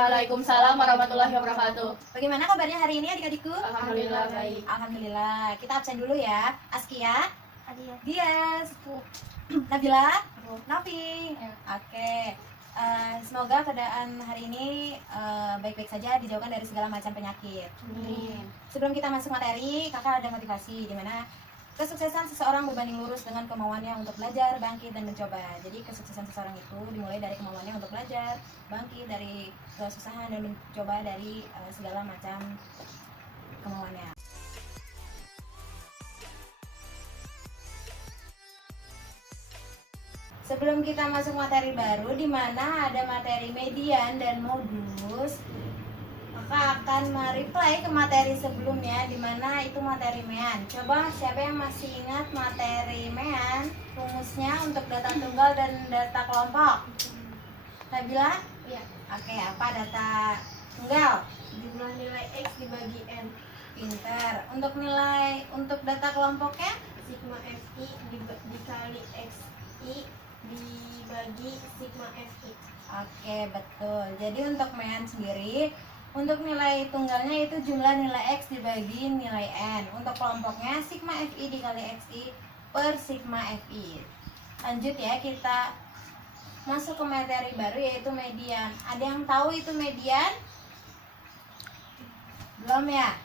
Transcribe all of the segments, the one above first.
Waalaikumsalam warahmatullahi wabarakatuh. Bagaimana kabarnya hari ini adik-adikku? Alhamdulillah baik. Alhamdulillah. Kita absen dulu ya. Askia, Adia. Dias, Nabila, Aku. Nafi. Ya. Oke. Semoga keadaan hari ini baik-baik saja, dijauhkan dari segala macam penyakit. Amin. Sebelum kita masuk materi, kakak ada motivasi di mana kesuksesan seseorang berbanding lurus dengan kemauannya untuk belajar, bangkit, dan mencoba. Jadi kesuksesan seseorang itu dimulai dari kemauannya untuk belajar, bangkit dari kesusahan, dan mencoba dari segala macam kemauannya. Sebelum kita masuk materi baru, di mana ada materi median dan modus, maka akan mereply ke materi sebelumnya, di mana itu materi mean. Coba siapa yang masih ingat materi mean, rumusnya untuk data tunggal dan data kelompok? Nabila? Ya. Oke, apa data tunggal? Jumlah nilai X dibagi N. Pinter. Untuk data kelompoknya? Sigma FI dikali XI dibagi sigma FI. Oke, betul. Jadi untuk mean sendiri, untuk nilai tunggalnya itu jumlah nilai X dibagi nilai N. Untuk kelompoknya sigma FI dikali XI per sigma FI. Lanjut ya, kita masuk ke materi baru yaitu median. Ada yang tahu itu median? Belum ya?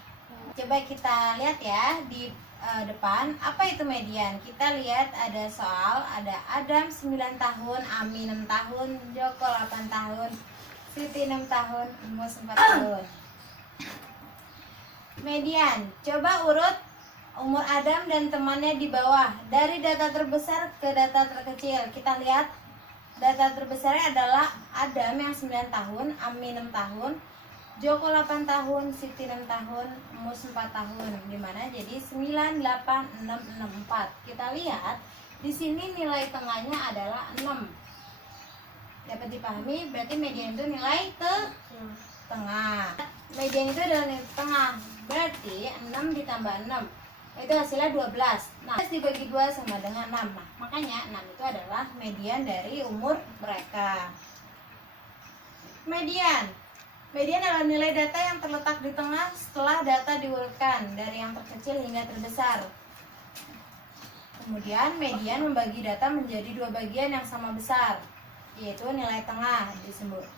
Coba kita lihat ya di depan, apa itu median? Kita lihat ada soal, ada Adam 9 tahun, Ami 6 tahun, Joko 8 tahun, Siti 6 tahun, Mus 4 tahun. Median, coba urut umur Adam dan temannya di bawah dari data terbesar ke data terkecil. Kita lihat data terbesarnya adalah Adam yang 9 tahun, Ami 6 tahun, Joko 8 tahun, Siti 6 tahun, Mus 4 tahun. Dimana jadi 9, 8, 6, 6, 4. Kita lihat di sini nilai tengahnya adalah 6. Dapat dipahami, berarti median itu nilai tengah. Median itu adalah nilai tengah, berarti 6 ditambah 6 itu hasilnya 12. Nah, 12 dibagi 2 sama dengan 6. Nah, makanya 6 itu adalah median dari umur mereka. Median adalah nilai data yang terletak di tengah setelah data diurutkan dari yang terkecil hingga terbesar. Kemudian median membagi data menjadi dua bagian yang sama besar, yaitu nilai tengah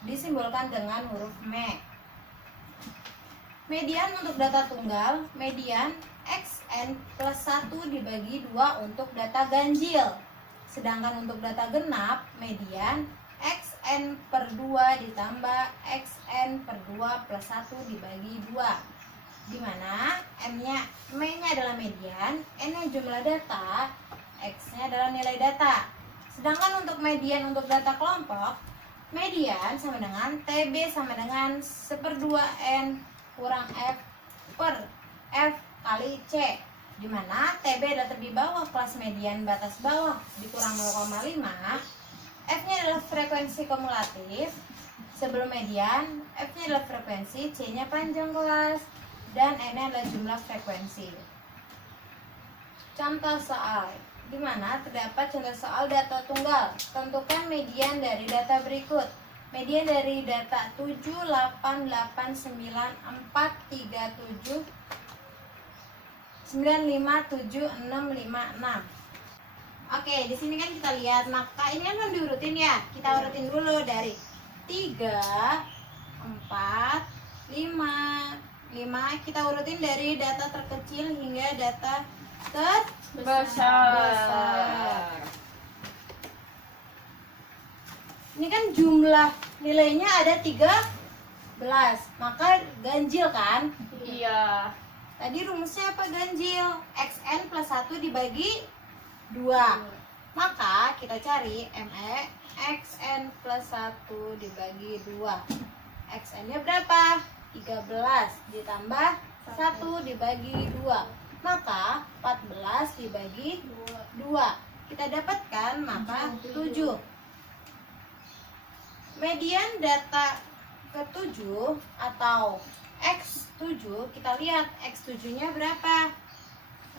disimbolkan dengan huruf M. Median untuk data tunggal, median XN plus 1 dibagi 2 untuk data ganjil. Sedangkan untuk data genap, median XN per 2 ditambah XN per 2 plus 1 dibagi 2. Dimana M-nya adalah median, N-nya jumlah data, X-nya adalah nilai data. Sedangkan untuk median untuk data kelompok, median sama dengan TB sama dengan 1/2N kurang F per F kali C. Dimana TB data di bawah kelas median batas bawah dikurang 0,5. F-nya adalah frekuensi kumulatif sebelum median, F-nya adalah frekuensi, C-nya panjang kelas, dan N-nya adalah jumlah frekuensi. Contoh soal, di mana terdapat contoh soal data tunggal. Tentukan median dari data berikut. Median dari data 7, 8, 8, 9, 4, 3, 7, 9, 5, 7, 6, 5, 6. Oke, di sini kan kita lihat, maka ini kan belum diurutin ya. Kita urutin dulu dari 3, 4, 5, 5. Kita urutin dari data terkecil hingga data terbesar. Ini kan jumlah nilainya ada 13, maka ganjil kan? Iya. Tadi rumusnya apa ganjil? XN plus 1 dibagi 2. Maka kita cari ME XN plus 1 dibagi 2. XN-nya berapa? 13 ditambah 1 dibagi 2. Maka 14 dibagi 2. Kita dapatkan maka 7. Median data ke-7 atau X7, kita lihat X7-nya berapa?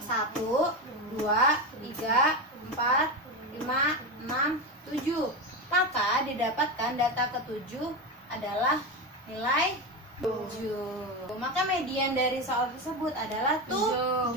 1, 2, 3, 4, 5, 6, 7. Maka didapatkan data ke-7 adalah nilai 7. Maka median dari soal tersebut adalah 7.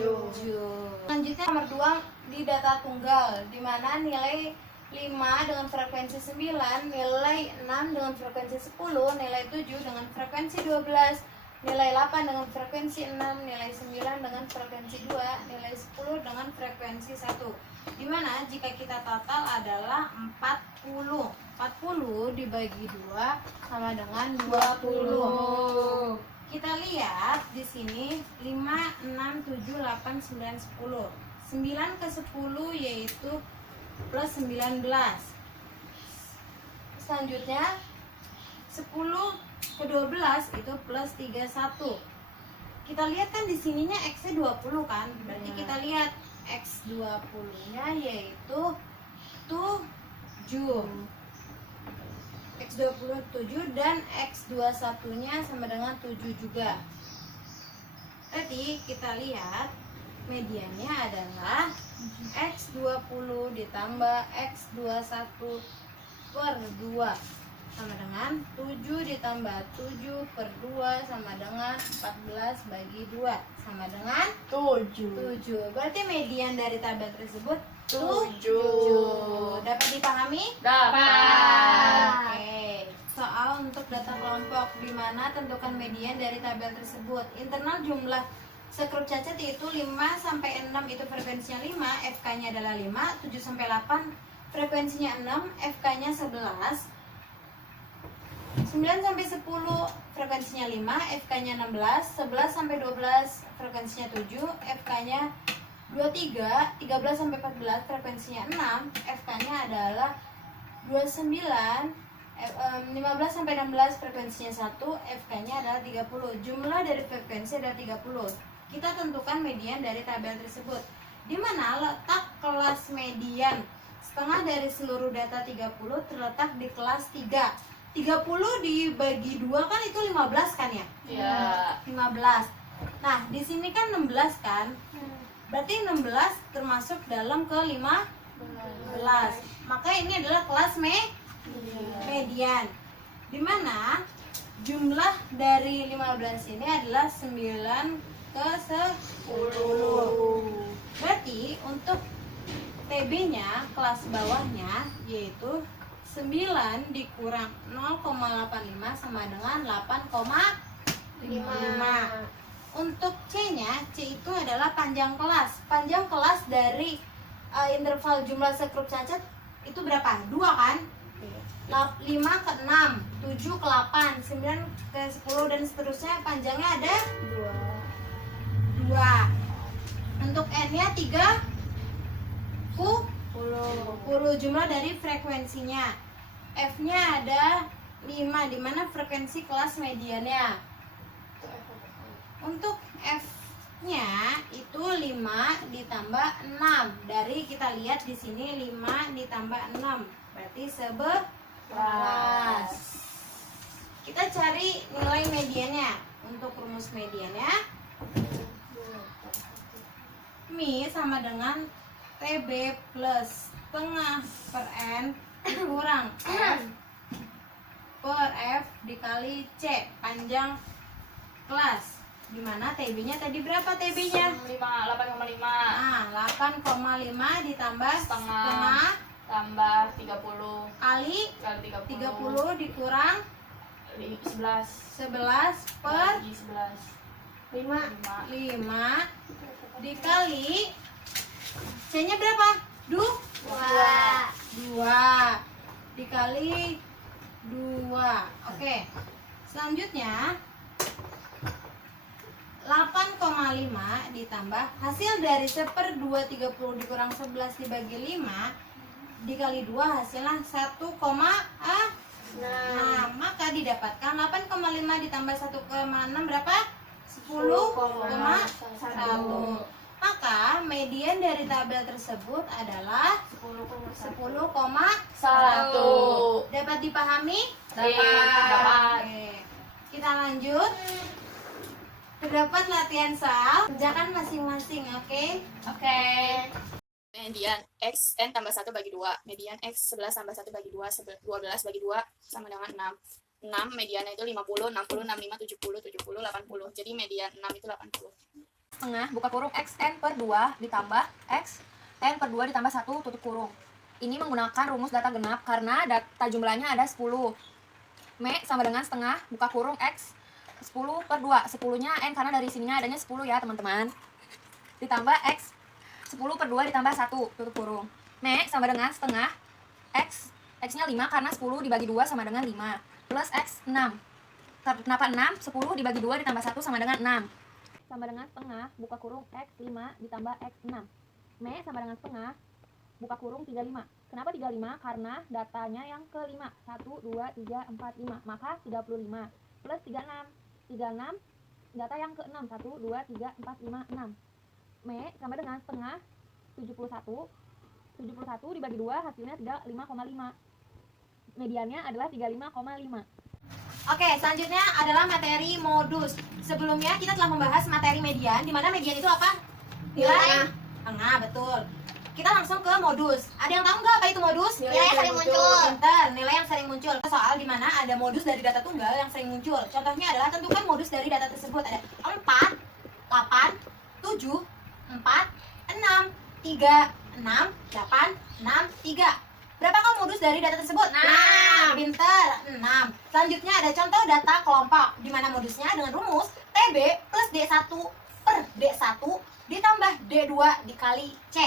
Selanjutnya nomor 2 di data tunggal, di mana nilai 5 dengan frekuensi 9, nilai 6 dengan frekuensi 10, nilai 7 dengan frekuensi 12, nilai 8 dengan frekuensi 6, nilai 9 dengan frekuensi 2, nilai 10 dengan frekuensi 1. Di mana jika kita total adalah 40. 40 dibagi 2 sama dengan 20. Kita lihat di sini 5, 6, 7, 8, 9, 10. 9 ke 10 yaitu plus 19. Selanjutnya 10 ke 12 itu plus 31. Kita lihat kan di sininya X-nya 20 kan? Berarti kita lihat X 20-nya yaitu 7. X 27 dan X 21-nya sama dengan 7 juga. Berarti kita lihat mediannya adalah X 20 ditambah X 21 per 2 sama dengan 7 ditambah 7 per 2 sama dengan 14 bagi 2 sama dengan 7. Berarti median dari tabel tersebut 7. Dapat dipahami? Dapat. Oke. Soal untuk data kelompok, di mana tentukan median dari tabel tersebut. Internal jumlah sekrup cacat yaitu 5 sampai 6 itu frekuensinya 5, FK-nya adalah 5, 7 sampai 8 frekuensinya 6, FK-nya 11. 9 sampai 10 frekuensinya 5, FK-nya 16, 11 sampai 12 frekuensinya 7, FK-nya 23, 13 sampai 14 frekuensinya 6, FK-nya adalah 29, 15 sampai 16 frekuensinya 1, FK-nya adalah 30. Jumlah dari frekuensi adalah 30. Kita tentukan median dari tabel tersebut. Di mana letak kelas median setengah dari seluruh data 30 terletak di kelas 3. 30 dibagi 2 kan itu 15 kan ya? Iya. 15. Nah, di sini kan 16 kan? Berarti 16 termasuk dalam ke 15. Maka ini adalah kelas median. Di mana jumlah dari 15 ini adalah 9 ke 10. Berarti untuk TB-nya kelas bawahnya yaitu 9 dikurang 0,85 sama dengan 8,5. Untuk C-nya, C itu adalah panjang kelas. Panjang kelas dari interval jumlah sekrup cacat itu berapa? 2 kan? 5 ke 6, 7 ke 8, 9 ke 10 dan seterusnya panjangnya ada 2. Untuk N-nya 10 jumlah dari frekuensinya. F-nya ada 5 di mana frekuensi kelas mediannya. Untuk F-nya itu 5 ditambah 6. Dari kita lihat di sini 5 ditambah 6 berarti 11. Kita cari nilai mediannya. Untuk rumus mediannya Mi sama dengan TB plus setengah per N kurang F per F dikali C panjang kelas. Dimana TB-nya tadi berapa TB-nya? 8,5 Nah, 8,5 ditambah setengah tambah 30 kali 30 dikurang 11 per bagi 11 5. 5 dikali C-nya berapa? 2 dikali 2. Oke. Selanjutnya 8,5 ditambah hasil dari 1/2 30 dikurang 11 dibagi 5 dikali 2 hasilnya 1,6. Maka didapatkan 8,5 ditambah 1,6 berapa? 10,1. Maka median dari tabel tersebut adalah 10,1. Dapat dipahami? Dapat. Oke. Kita lanjut. Terdapat latihan soal, kerjakan masing-masing, oke? Oke. Median X N tambah 1 bagi 2. Median X 11 tambah 1 bagi 2, 12 bagi 2 sama dengan 6. 6, mediannya itu 50, 60, 65, 70, 70, 80. Jadi median 6 itu 80. Setengah buka kurung xn per 2 ditambah x n per 2 ditambah 1 tutup kurung. Ini menggunakan rumus data genap karena data jumlahnya ada 10. M sama dengan setengah buka kurung x 10 per 2. 10-nya n karena dari sininya adanya 10 ya teman-teman. Ditambah x 10 per 2 ditambah 1 tutup kurung. M sama dengan setengah x-nya 5 karena 10 dibagi 2 sama dengan 5 plus x 6. Kenapa 6? 10 dibagi 2 ditambah 1 sama dengan 6. Sama dengan setengah buka kurung x 5 ditambah x 6. M sama dengan setengah buka kurung 35. Kenapa 35? Karena datanya yang ke 5. 1, 2, 3, 4, 5. Maka 35 plus 36. 36 data yang ke 6. 1, 2, 3, 4, 5, 6. M sama dengan setengah 71. 71 dibagi 2 hasilnya 35,5. Mediannya adalah 35,5. Oke, selanjutnya adalah materi modus. Sebelumnya kita telah membahas materi median, di mana median itu apa? Nilai tengah, betul. Kita langsung ke modus. Ada yang tahu nggak apa itu modus? Nilai yang sering muncul. Pintar, nilai yang sering muncul. Soal di mana ada modus dari data tunggal yang sering muncul. Contohnya adalah tentukan modus dari data tersebut. Ada 4, 8, 7, 4, 6, 3, 6, 8, 6, 3. Berapakah modus dari data tersebut? 6. Pintar, 6. Selanjutnya ada contoh data kelompok, di mana modusnya dengan rumus TB plus D1 per D1 ditambah D2 dikali C.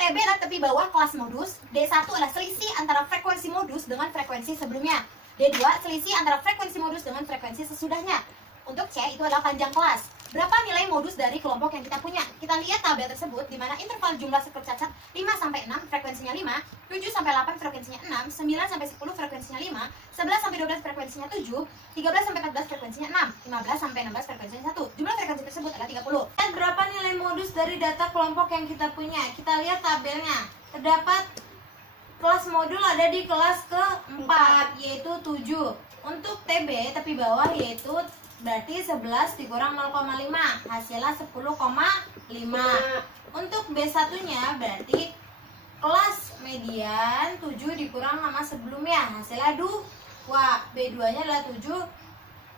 TB adalah tepi bawah kelas modus, D1 adalah selisih antara frekuensi modus dengan frekuensi sebelumnya, D2 selisih antara frekuensi modus dengan frekuensi sesudahnya. Untuk C itu adalah panjang kelas. Berapa nilai modus dari kelompok yang kita punya? Kita lihat tabel tersebut di mana interval jumlah sektor cacat 5 sampai 6 frekuensinya 5, 7 sampai 8 frekuensinya 6, 9 sampai 10 frekuensinya 5, 11 sampai 12 frekuensinya 7, 13 sampai 14 frekuensinya 6, 15 sampai 16 frekuensinya 1. Jumlah frekuensi tersebut adalah 30. Dan berapa nilai modus dari data kelompok yang kita punya? Kita lihat tabelnya. Terdapat kelas modul ada di kelas ke-4 yaitu 7. Untuk TB tepi bawah yaitu berarti 11 dikurang 0,5 hasilnya 10,5. Untuk B1 nya berarti kelas median 7 dikurang sama sebelumnya hasilnya 2. B2 nya adalah 7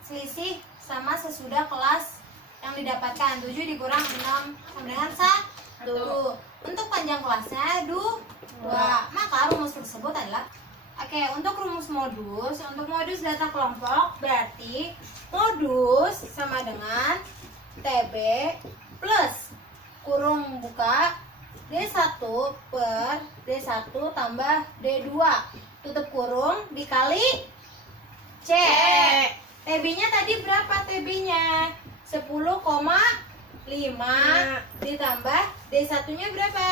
selisih sama sesudah kelas yang didapatkan. 7 dikurang 6 sama dengan 1. Untuk panjang kelasnya 2. Maka rumus tersebut adalah untuk rumus modus, untuk modus data kelompok berarti modus sama dengan TB plus kurung buka D1 per D1 tambah D2 tutup kurung dikali C. TB-nya tadi berapa TB-nya? 10,5 ditambah D1-nya berapa?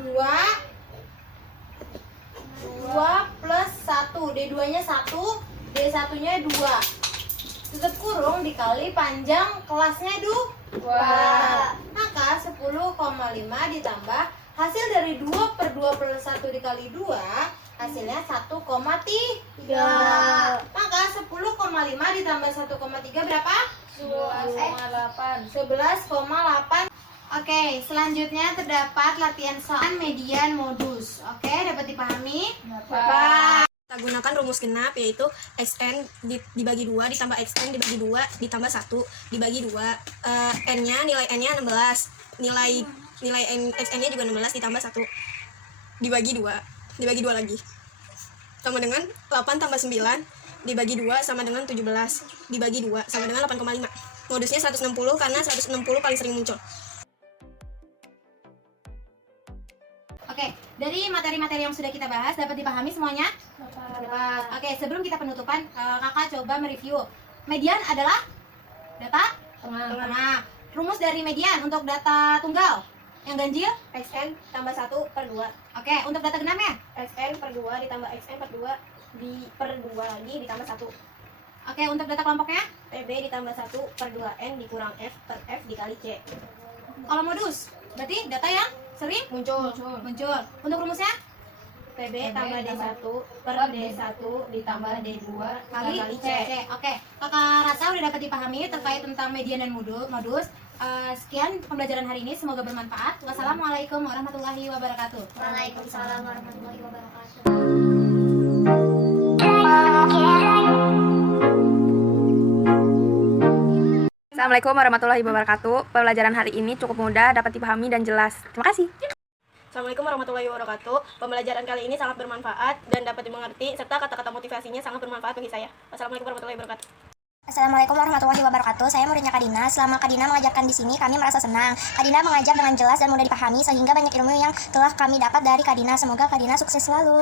2 plus 1, D2-nya 1, D1-nya 2. Tutup kurung dikali panjang kelasnya 2. Maka 10,5 ditambah hasil dari 2 per 2 per 1 dikali 2 hasilnya 1,3. Maka 10,5 ditambah 1,3 berapa? 11,8. Oke, selanjutnya terdapat latihan soal median modus. Oke, dapat dipahami? Dapat. Kita gunakan rumus genap yaitu xn dibagi 2 ditambah xn dibagi 2 ditambah 1 dibagi 2. N-nya nilai N-nya 16. Nilai xn-nya juga 16 ditambah 1 dibagi 2 lagi. Sama dengan 8 tambah 9 dibagi 2 sama dengan 17 dibagi 2 sama dengan 8,5. Modusnya 160 karena 160 paling sering muncul. Oke, dari materi-materi yang sudah kita bahas dapat dipahami semuanya? Dapat. Oke, sebelum kita penutupan, kakak coba mereview. Median adalah data tengah. Rumus dari median untuk data tunggal yang ganjil xn tambah 1 per 2. Oke, untuk data genapnya xn per 2 ditambah xn per 2 per 2 lagi ditambah 1. oke, untuk data kelompoknya TB ditambah 1 per 2n dikurang f per f dikali c. kalau modus berarti data yang sering muncul. Untuk rumusnya TB tambah D1 per D1 ditambah D2 kali C. Oke, kakak rasa udah dapat dipahami terkait tentang median dan modus. Sekian pembelajaran hari ini, semoga bermanfaat. Wassalamualaikum warahmatullahi wabarakatuh. Waalaikumsalam warahmatullahi wabarakatuh. Assalamualaikum warahmatullahi wabarakatuh. Pembelajaran hari ini cukup mudah, dapat dipahami dan jelas. Terima kasih. Assalamualaikum warahmatullahi wabarakatuh. Pembelajaran kali ini sangat bermanfaat dan dapat dimengerti, serta kata-kata motivasinya sangat bermanfaat bagi saya. Wassalamualaikum warahmatullahi wabarakatuh. Assalamualaikum warahmatullahi wabarakatuh. Saya muridnya Kak Dina. Selama Kak Dina mengajarkan di sini, kami merasa senang. Kak Dina mengajar dengan jelas dan mudah dipahami, sehingga banyak ilmu yang telah kami dapat dari Kak Dina. Semoga Kak Dina sukses selalu.